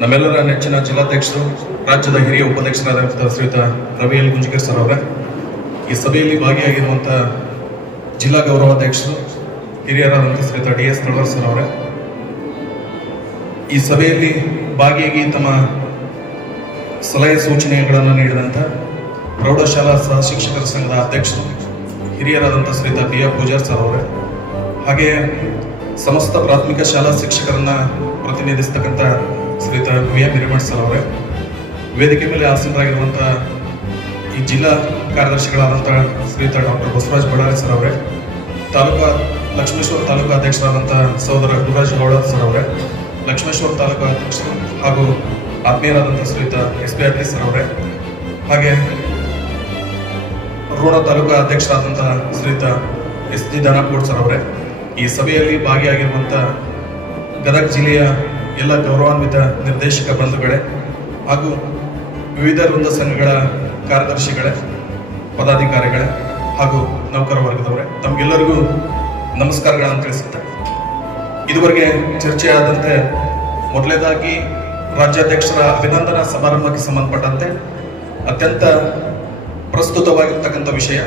ನಮ್ಮೆಲ್ಲರ ನೆಚ್ಚಿನ ಜಿಲ್ಲಾಧ್ಯಕ್ಷರು, ರಾಜ್ಯದ ಹಿರಿಯ ಉಪಾಧ್ಯಕ್ಷರಾದಂಥ ಶ್ರೀಯುತ ರವಿ ಎಲ್ ಗುಂಜಕರ್ ಸರ್ ಅವರೇ, ಈ ಸಭೆಯಲ್ಲಿ ಭಾಗಿಯಾಗಿರುವಂಥ ಜಿಲ್ಲಾ ಗೌರವಾಧ್ಯಕ್ಷರು ಹಿರಿಯರಾದಂಥ ಶ್ರೀಯುತ DS ತಳವಾರ್ ಸರ್ ಅವರೇ, ಈ ಸಭೆಯಲ್ಲಿ ಭಾಗಿಯಾಗಿ ತಮ್ಮ ಸಲಹೆ ಸೂಚನೆಗಳನ್ನು ನೀಡಿದಂಥ ಪ್ರೌಢಶಾಲಾ ಸಹ ಶಿಕ್ಷಕರ ಸಂಘದ ಅಧ್ಯಕ್ಷರು ಹಿರಿಯರಾದಂಥ ಶ್ರೀಯುತ BF ಪೂಜಾರ್ ಸರ್ ಅವರೇ, ಹಾಗೆಯೇ ಸಮಸ್ತ ಪ್ರಾಥಮಿಕ ಶಾಲಾ ಶಿಕ್ಷಕರನ್ನ ಪ್ರತಿನಿಧಿಸ್ತಕ್ಕಂಥ ಶ್ರೀಯುತ VM ಹಿರೇಮಠ್ ಸರ್ ಅವರೇ, ವೇದಿಕೆ ಮೇಲೆ ಆಸೀನರಾಗಿರುವಂಥ ಈ ಜಿಲ್ಲಾ ಕಾರ್ಯದರ್ಶಿಗಳಾದಂಥ ಶ್ರೀಯುತ ಡಾಕ್ಟರ್ ಬಸವರಾಜ್ ಬಳ್ಳಾರಿ ಸರ್ ಅವರೇ, ಲಕ್ಷ್ಮೇಶ್ವರ ತಾಲೂಕು ಅಧ್ಯಕ್ಷರಾದಂಥ ಸಹೋದರ ಗುರುರಾಜ್ ಗೌಡ ಸರ್ ಅವರೇ, ಲಕ್ಷ್ಮೇಶ್ವರ ತಾಲೂಕು ಅಧ್ಯಕ್ಷರು ಹಾಗೂ ಆತ್ಮೀಯರಾದಂಥ ಶ್ರೀಯುತ SB ಅಡ್ಲಿ ಸರ್ ಅವರೇ, ಹಾಗೆ ರೋಣ ತಾಲೂಕು ಅಧ್ಯಕ್ಷರಾದಂಥ ಶ್ರೀಯುತ SD ದಾನಕೋಡ್ ಸರ್ ಅವರೇ, ಈ ಸಭೆಯಲ್ಲಿ ಭಾಗಿಯಾಗಿರುವಂಥ ಗದಗ ಜಿಲ್ಲೆಯ ಎಲ್ಲ ಗೌರವಾನ್ವಿತ ನಿರ್ದೇಶಕ ಬಂಧುಗಳೇ ಹಾಗೂ ವಿವಿಧ ವೃಂದ ಸಂಘಗಳ ಕಾರ್ಯದರ್ಶಿಗಳೇ, ಪದಾಧಿಕಾರಿಗಳೇ ಹಾಗೂ ನೌಕರ ವರ್ಗದವರೇ, ತಮಗೆಲ್ಲರಿಗೂ ನಮಸ್ಕಾರಗಳನ್ನು ತಿಳಿಸುತ್ತೆ. ಇದುವರೆಗೆ ಚರ್ಚೆಯಾದಂತೆ ಮೊದಲನೇದಾಗಿ ರಾಜ್ಯಾಧ್ಯಕ್ಷರ ಅಭಿನಂದನಾ ಸಮಾರಂಭಕ್ಕೆ ಸಂಬಂಧಪಟ್ಟಂತೆ ಅತ್ಯಂತ ಪ್ರಸ್ತುತವಾಗಿರ್ತಕ್ಕಂಥ ವಿಷಯ,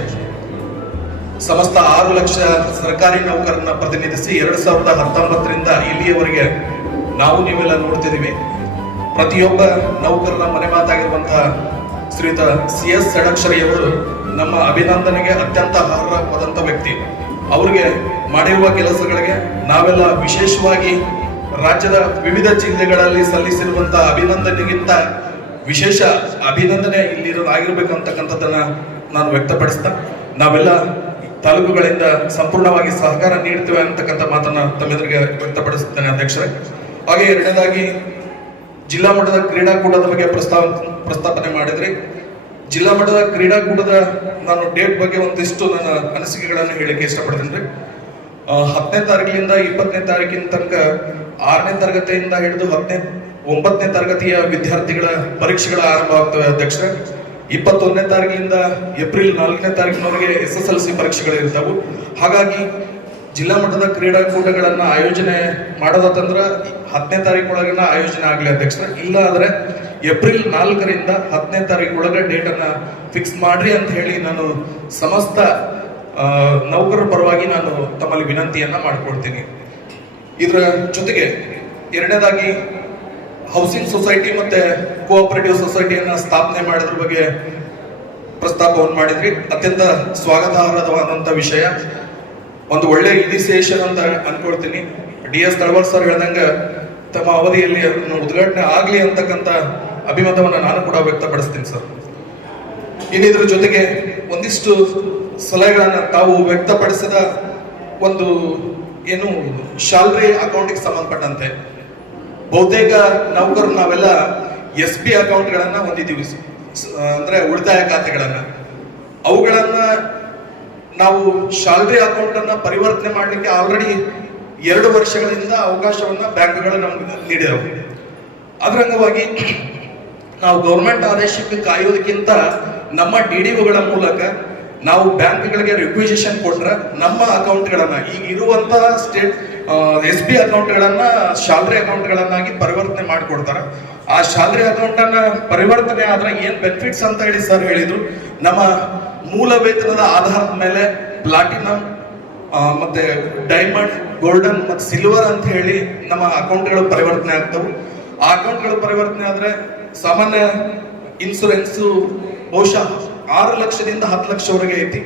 ಸಮಸ್ತ 6 ಲಕ್ಷ ಸರ್ಕಾರಿ ನೌಕರರನ್ನ ಪ್ರತಿನಿಧಿಸಿ 2019ರಿಂದ ಇಲ್ಲಿಯವರೆಗೆ ನಾವು ನೀವೆಲ್ಲ ನೋಡ್ತಿದ್ದೀವಿ. ಪ್ರತಿಯೊಬ್ಬ ನೌಕರರ ಮನೆ ಮಾತಾಗಿರುವಂತಹ ಶ್ರೀಯುತ CS ಷಡಕ್ಷರಿಯವರು ನಮ್ಮ ಅಭಿನಂದನೆಗೆ ಅತ್ಯಂತ ಅರ್ಹವಾದಂಥ ವ್ಯಕ್ತಿ. ಅವರಿಗೆ ಮಾಡಿರುವ ಕೆಲಸಗಳಿಗೆ ನಾವೆಲ್ಲ ವಿಶೇಷವಾಗಿ ರಾಜ್ಯದ ವಿವಿಧ ಜಿಲ್ಲೆಗಳಲ್ಲಿ ಸಲ್ಲಿಸಿರುವಂತಹ ಅಭಿನಂದನೆಗಿಂತ ವಿಶೇಷ ಅಭಿನಂದನೆ ಇಲ್ಲಿರೋದಾಗಿರ್ಬೇಕಂತಕ್ಕಂಥದ್ದನ್ನ ನಾನು ವ್ಯಕ್ತಪಡಿಸ್ತಾ, ನಾವೆಲ್ಲ ತಾಲೂಕುಗಳಿಂದ ಸಂಪೂರ್ಣವಾಗಿ ಸಹಕಾರ ನೀಡ್ತೇವೆ ಅಂತಕ್ಕಂಥ ಮಾತನ್ನ ತಮ್ಮೆದುರಿಗೆ ವ್ಯಕ್ತಪಡಿಸುತ್ತೇನೆ ಅಧ್ಯಕ್ಷರೇ. ಹಾಗೆ ಎರಡನೇದಾಗಿ ಜಿಲ್ಲಾ ಮಟ್ಟದ ಕ್ರೀಡಾಕೂಟದ ಬಗ್ಗೆ ಪ್ರಸ್ತಾಪನೆ ಮಾಡಿದ್ರಿ. ಜಿಲ್ಲಾ ಮಟ್ಟದ ಕ್ರೀಡಾಕೂಟದ ನಾನು ಡೇಟ್ ಬಗ್ಗೆ ಒಂದಿಷ್ಟು ನನ್ನ ಅನಿಸಿಕೆಗಳನ್ನು ಹೇಳಿಕ್ಕೆ ಇಷ್ಟಪಡ್ತೀನಿ. 10ನೇ ತಾರೀಕಿನಿಂದ 20ನೇ ತಾರೀಕಿನ ತನಕ 6ನೇ ತರಗತಿಯಿಂದ ಹಿಡಿದು 9ನೇ ತರಗತಿಯ ವಿದ್ಯಾರ್ಥಿಗಳ ಪರೀಕ್ಷೆಗಳ ಆರಂಭ ಆಗ್ತವೆ ಅಧ್ಯಕ್ಷರೇ. 21ನೇ ತಾರೀಕಿನಿಂದ ಏಪ್ರಿಲ್ 4ನೇ ತಾರೀಕಿನವರೆಗೆ SSLC ಪರೀಕ್ಷೆಗಳು ಇರ್ತಾವೆ. ಹಾಗಾಗಿ ಜಿಲ್ಲಾ ಮಟ್ಟದ ಕ್ರೀಡಾಕೂಟಗಳನ್ನ ಆಯೋಜನೆ ಮಾಡೋದಂದ್ರೆ 10ನೇ ತಾರೀಕೊಳಗಿನ ಆಯೋಜನೆ ಆಗಲಿ ಅಧ್ಯಕ್ಷರೇ, ಇಲ್ಲ ಆದ್ರೆ ಏಪ್ರಿಲ್ 4ರಿಂದ 10ನೇ ತಾರೀಕೊಳಗೆ ಡೇಟ್ ಅನ್ನ ಫಿಕ್ಸ್ ಮಾಡ್ರಿ ಅಂತ ಹೇಳಿ ನಾನು ಸಮಸ್ತ ನೌಕರರ ಪರವಾಗಿ ನಾನು ತಮ್ಮಲ್ಲಿ ವಿನಂತಿಯನ್ನ ಮಾಡ್ಕೊಳ್ತೀನಿ. ಇದರ ಜೊತೆಗೆ ಎರಡನೇದಾಗಿ ಹೌಸಿಂಗ್ ಸೊಸೈಟಿ ಮತ್ತೆ ಕೋಆಪರೇಟಿವ್ ಸೊಸೈಟಿಯನ್ನ ಸ್ಥಾಪನೆ ಮಾಡೋದ್ರ ಬಗ್ಗೆ ಪ್ರಸ್ತಾಪವನ್ನು ಮಾಡಿದ್ರಿ. ಅತ್ಯಂತ ಸ್ವಾಗತಾರ್ಹವಾದಂತ ವಿಷಯ, ಒಂದು ಒಳ್ಳೆ ಇನಿಸಿಯೇಷನ್ ಅಂತ ಅನ್ಕೊಳ್ತೀನಿ. DS ತಳವಾರ್ ಸರ್ ಹೇಳ್ದಂಗ ತಮ್ಮ ಅವಧಿಯಲ್ಲಿ ಅದನ್ನು ಉದ್ಘಾಟನೆ ಆಗ್ಲಿ ಅಂತಕ್ಕಂಥ ಅಭಿಮತವನ್ನ ನಾನು ಕೂಡ ವ್ಯಕ್ತಪಡಿಸ್ತೀನಿ ಸರ್. ಇದ್ರ ಜೊತೆಗೆ ಒಂದಿಷ್ಟು ಸಲಹೆಗಳನ್ನ ತಾವು ವ್ಯಕ್ತಪಡಿಸಿದ ಒಂದು ಏನು ಶಾಲರಿ ಅಕೌಂಟಿಗೆ ಸಂಬಂಧಪಟ್ಟಂತೆ ಬಹುತೇಕ ನೌಕರರು ನಾವೆಲ್ಲ SB ಅಕೌಂಟ್ಗಳನ್ನ ಹೊಂದಿದ್ದೀವಿ, ಅಂದ್ರೆ ಉಳಿತಾಯ ಖಾತೆಗಳನ್ನ. ಅವುಗಳನ್ನ ನಾವು ಶಾಲರಿ ಅಕೌಂಟ್ ಅನ್ನ ಪರಿವರ್ತನೆ ಮಾಡ್ಲಿಕ್ಕೆ ಆಲ್ರೆಡಿ 2 ವರ್ಷಗಳಿಂದ ಅವಕಾಶವನ್ನ ಬ್ಯಾಂಕ್ಗಳು ನಮ್ಗೆ ನೀಡಿದವು. ಅದ್ರ ಅಂಗವಾಗಿ ನಾವು ಗೌರ್ಮೆಂಟ್ ಆದೇಶಕ್ಕೆ ಕಾಯೋದಕ್ಕಿಂತ ನಮ್ಮ DDOಗಳ ಮೂಲಕ ನಾವು ಬ್ಯಾಂಕ್ಗಳಿಗೆ ರಿಕ್ವಿಸಿಷನ್ ಕೊಟ್ರೆ ನಮ್ಮ ಅಕೌಂಟ್ಗಳನ್ನ ಈಗ ಇರುವಂತಹ SB ಅಕೌಂಟ್ಗಳನ್ನ ಶಾಲರಿ ಅಕೌಂಟ್ಗಳನ್ನಾಗಿ ಪರಿವರ್ತನೆ ಮಾಡಿಕೊಡ್ತಾರೆ. ಆ ಶಾಲರಿ ಅಕೌಂಟ್ ಅನ್ನ ಪರಿವರ್ತನೆ ಆದ್ರೆ ಏನ್ ಬೆನಿಫಿಟ್ಸ್ ಅಂತ ಹೇಳಿ ಸರ್ ಹೇಳಿದ್ರು. ನಮ್ಮ ಮೂಲ ವೇತನದ ಆಧಾರದ ಮೇಲೆ ಪ್ಲಾಟಿನಮ್ ಮತ್ತೆ ಡೈಮಂಡ್, ಗೋಲ್ಡನ್ ಮತ್ತೆ ಸಿಲ್ವರ್ ಅಂತ ಹೇಳಿ ನಮ್ಮ ಅಕೌಂಟ್ಗಳು ಪರಿವರ್ತನೆ ಆಗ್ತವೆ. ಆ ಅಕೌಂಟ್ಗಳು ಪರಿವರ್ತನೆ ಆದ್ರೆ ಸಾಮಾನ್ಯ ಇನ್ಸೂರೆನ್ಸ್ ಬಹುಶಃ 6 ಲಕ್ಷದಿಂದ 10 ಲಕ್ಷವರೆಗೆ ಐತಿ.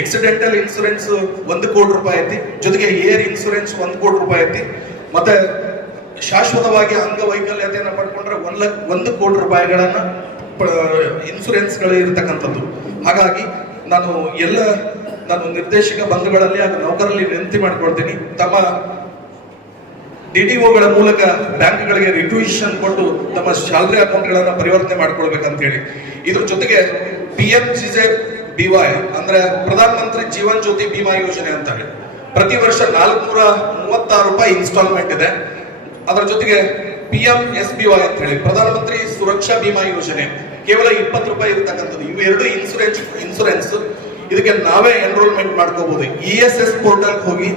ಎಕ್ಸಿಡೆಂಟಲ್ ಇನ್ಸೂರೆನ್ಸ್ 1 ಕೋಟಿ ರೂಪಾಯಿ ಐತಿ. ಜೊತೆಗೆ ಏರ್ ಇನ್ಸೂರೆನ್ಸ್ 1 ಕೋಟಿ ರೂಪಾಯಿ ಐತಿ. ಮತ್ತೆ ಶಾಶ್ವತವಾಗಿ ಅಂಗವೈಕಲ್ಯತೆಯನ್ನು ಪಡ್ಕೊಂಡ್ರೆ 1 ಕೋಟಿ ರೂಪಾಯಿಗಳನ್ನ ಇನ್ಸೂರೆನ್ಸ್ಗಳು ಇರತಕ್ಕಂಥದ್ದು. ಹಾಗಾಗಿ ನಾನು ನಿರ್ದೇಶಕ ಬಂಧುಗಳಲ್ಲಿ ಹಾಗೂ ನೌಕರಲ್ಲಿ ವಿನಂತಿ ಮಾಡ್ಕೊಳ್ತೀನಿ, ತಮ್ಮ DDOಗಳ ಮೂಲಕ ಬ್ಯಾಂಕ್ಗಳಿಗೆ ರಿಕ್ವಿಸಿಷನ್ ಕೊಟ್ಟು ತಮ್ಮ ಶಾಲರಿ ಅಕೌಂಟ್ಗಳನ್ನ ಪರಿವರ್ತನೆ ಮಾಡ್ಕೊಳ್ಬೇಕಂತ ಹೇಳಿ. ಇದ್ರ ಜೊತೆಗೆ PMJJBY ಅಂದ್ರೆ ಪ್ರಧಾನ ಮಂತ್ರಿ ಜೀವನ್ ಜ್ಯೋತಿ ಬಿಮಾ ಯೋಜನೆ ಅಂತ ಹೇಳಿ ಪ್ರತಿ ವರ್ಷ 436 ರೂಪಾಯಿ ಇನ್ಸ್ಟಾಲ್ಮೆಂಟ್ ಇದೆ. ಅದರ ಜೊತೆಗೆ PMSBY ಅಂತ ಹೇಳಿ ಪ್ರಧಾನ ಮಂತ್ರಿ ಸುರಕ್ಷಾ ಬಿಮಾ ಯೋಜನೆ ಕೇವಲ 20 ರೂಪಾಯಿ ಇರತಕ್ಕಂಥದ್ದು. ಇವು 2 ಇನ್ಸೂರೆನ್ಸ್ ಇದಕ್ಕೆ ನಾವೇ ಎನ್ರೋಲ್ಮೆಂಟ್ ಮಾಡ್ಕೋಬಹುದು. ESS ಪೋರ್ಟಲ್ ಹೋಗಿ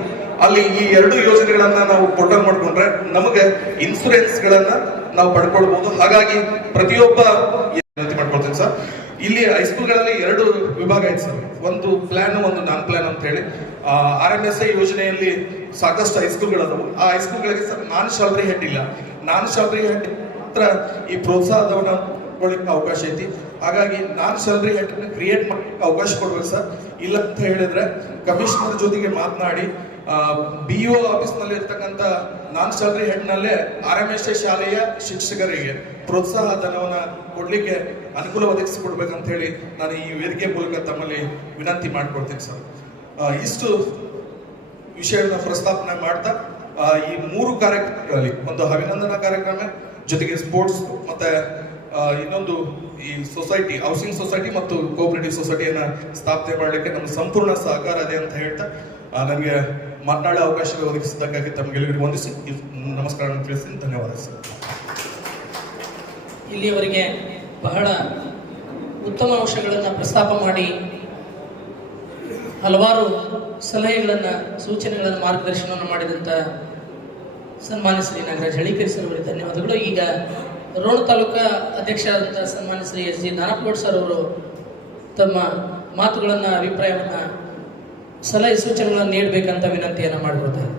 ಅಲ್ಲಿ ಈ 2 ಯೋಜನೆಗಳನ್ನ ನಾವು ಪೋರ್ಟಲ್ ಮಾಡ್ಕೊಂಡ್ರೆ ನಮಗೆ ಇನ್ಸೂರೆನ್ಸ್ ಗಳನ್ನ ನಾವು ಪಡ್ಕೊಳ್ಬಹುದು. ಹಾಗಾಗಿ ಪ್ರತಿಯೊಬ್ಬ ವಿನಂತಿ ಮಾಡ್ಕೊಳ್ತೇನೆ ಸರ್. ಇಲ್ಲಿ ಹೈಸ್ಕೂಲ್ಗಳಲ್ಲಿ 2 ವಿಭಾಗ ಐತೆ ಸರ್, ಒಂದು ಪ್ಲಾನ್ ಒಂದು ನಾನ್ ಪ್ಲಾನ್ ಅಂತ ಹೇಳಿ. RMSI ಯೋಜನೆಯಲ್ಲಿ ಸಾಕಷ್ಟು ಹೈಸ್ಕೂಲ್ಗಳದವು. ಆ ಹೈಸ್ಕೂಲ್ಗಳಿಗೆ ಸರ್ ನಾನ್ ಶಾಲರಿ ಹೆಡ್ ಇಲ್ಲ. ನಾನ್ ಶಾಲರಿ ಹೆಡ್ ಮಾತ್ರ ಈ ಪ್ರೋತ್ಸಾಹಧನ ಕೊಡ್ಲಿಕ್ಕೆ ಅವಕಾಶ ಐತಿ. ಹಾಗಾಗಿ ನಾನ್ ಸ್ಯಾಲರಿ ಹೆಡ್ ಕ್ರಿಯೇಟ್ ಮಾಡಲಿಕ್ಕೆ ಅವಕಾಶ ಕೊಡ್ಬೇಕು ಸರ್. ಇಲ್ಲ ಅಂತ ಹೇಳಿದ್ರೆ ಕಮಿಷನರ್ ಜೊತೆಗೆ ಮಾತನಾಡಿ BO ಆಫೀಸ್ ನಲ್ಲಿ ಇರ್ತಕ್ಕಂಥ ನಾನ್ ಸ್ಯಾಲರಿ ಹೆಡ್ ನಲ್ಲೇ RMSI ಶಾಲೆಯ ಶಿಕ್ಷಕರಿಗೆ ಪ್ರೋತ್ಸಾಹ ಧನವನ್ನ ಕೊಡ್ಲಿಕ್ಕೆ ಅನುಕೂಲ ಒದಗಿಸಿಕೊಡ್ಬೇಕಂತ ಹೇಳಿ ನಾನು ಈ ವೇದಿಕೆ ಮೂಲಕ ತಮ್ಮಲ್ಲಿ ವಿನಂತಿ ಮಾಡ್ಕೊಡ್ತೀನಿ ಸರ್. ಇಷ್ಟು ವಿಷಯವನ್ನು ಪ್ರಸ್ತಾಪನೆ ಮಾಡ್ತಾ ಈ 3 ಕಾರ್ಯಕ್ರಮಗಳಲ್ಲಿ ಒಂದು ಅಭಿನಂದನಾ ಕಾರ್ಯಕ್ರಮ ಜೊತೆಗೆ ಸ್ಪೋರ್ಟ್ಸ್ ಮತ್ತೆ ಇನ್ನೊಂದು ಈ ಸೊಸೈಟಿ ಹೌಸಿಂಗ್ ಸೊಸೈಟಿ ಮತ್ತು ಕೋಆಪರೇಟಿವ್ ಸೊಸೈಟಿಯನ್ನ ಸ್ಥಾಪನೆ ಮಾಡಲಿಕ್ಕೆ ನಮ್ಮ ಸಂಪೂರ್ಣ ಸಹಕಾರ ಇದೆ ಅಂತ ಹೇಳ್ತಾ ನನಗೆ ಮಾತನಾಡೋ ಅವಕಾಶ ಒದಗಿಸಿದ್ದಕ್ಕಾಗಿ ತಮಗೆಲ್ಲರಿಗೂ ವಂದಿಸಿ ನಮಸ್ಕಾರ ತಿಳಿಸ್ತೀನಿ. ಧನ್ಯವಾದ ಸರ್. ಇಲ್ಲಿಯವರೆಗೆ ಬಹಳ ಉತ್ತಮ ಅಂಶಗಳನ್ನು ಪ್ರಸ್ತಾಪ ಮಾಡಿ ಹಲವಾರು ಸಲಹೆಗಳನ್ನು ಸೂಚನೆಗಳನ್ನು ಮಾರ್ಗದರ್ಶನವನ್ನು ಮಾಡಿದಂಥ ಸನ್ಮಾನ್ಯ ಶ್ರೀ ನಾಗರಾಜ್ ಹಳ್ಳಿಕೇರಿ ಸರ್ ಅವರಿಗೆ ಧನ್ಯವಾದಗಳು. ಈಗ ರೋಣ ತಾಲೂಕಾ ಅಧ್ಯಕ್ಷರಾದಂಥ ಸನ್ಮಾನ್ಯ ಶ್ರೀ SG ದಾನಪ್ಪಗೌಡ ಸರ್ ಅವರು ತಮ್ಮ ಮಾತುಗಳನ್ನು ಅಭಿಪ್ರಾಯವನ್ನು ಸಲಹೆ ಸೂಚನೆಗಳನ್ನು ನೀಡಬೇಕಂತ ವಿನಂತಿಯನ್ನು ಮಾಡಿಕೊಳ್ತಾರೆ.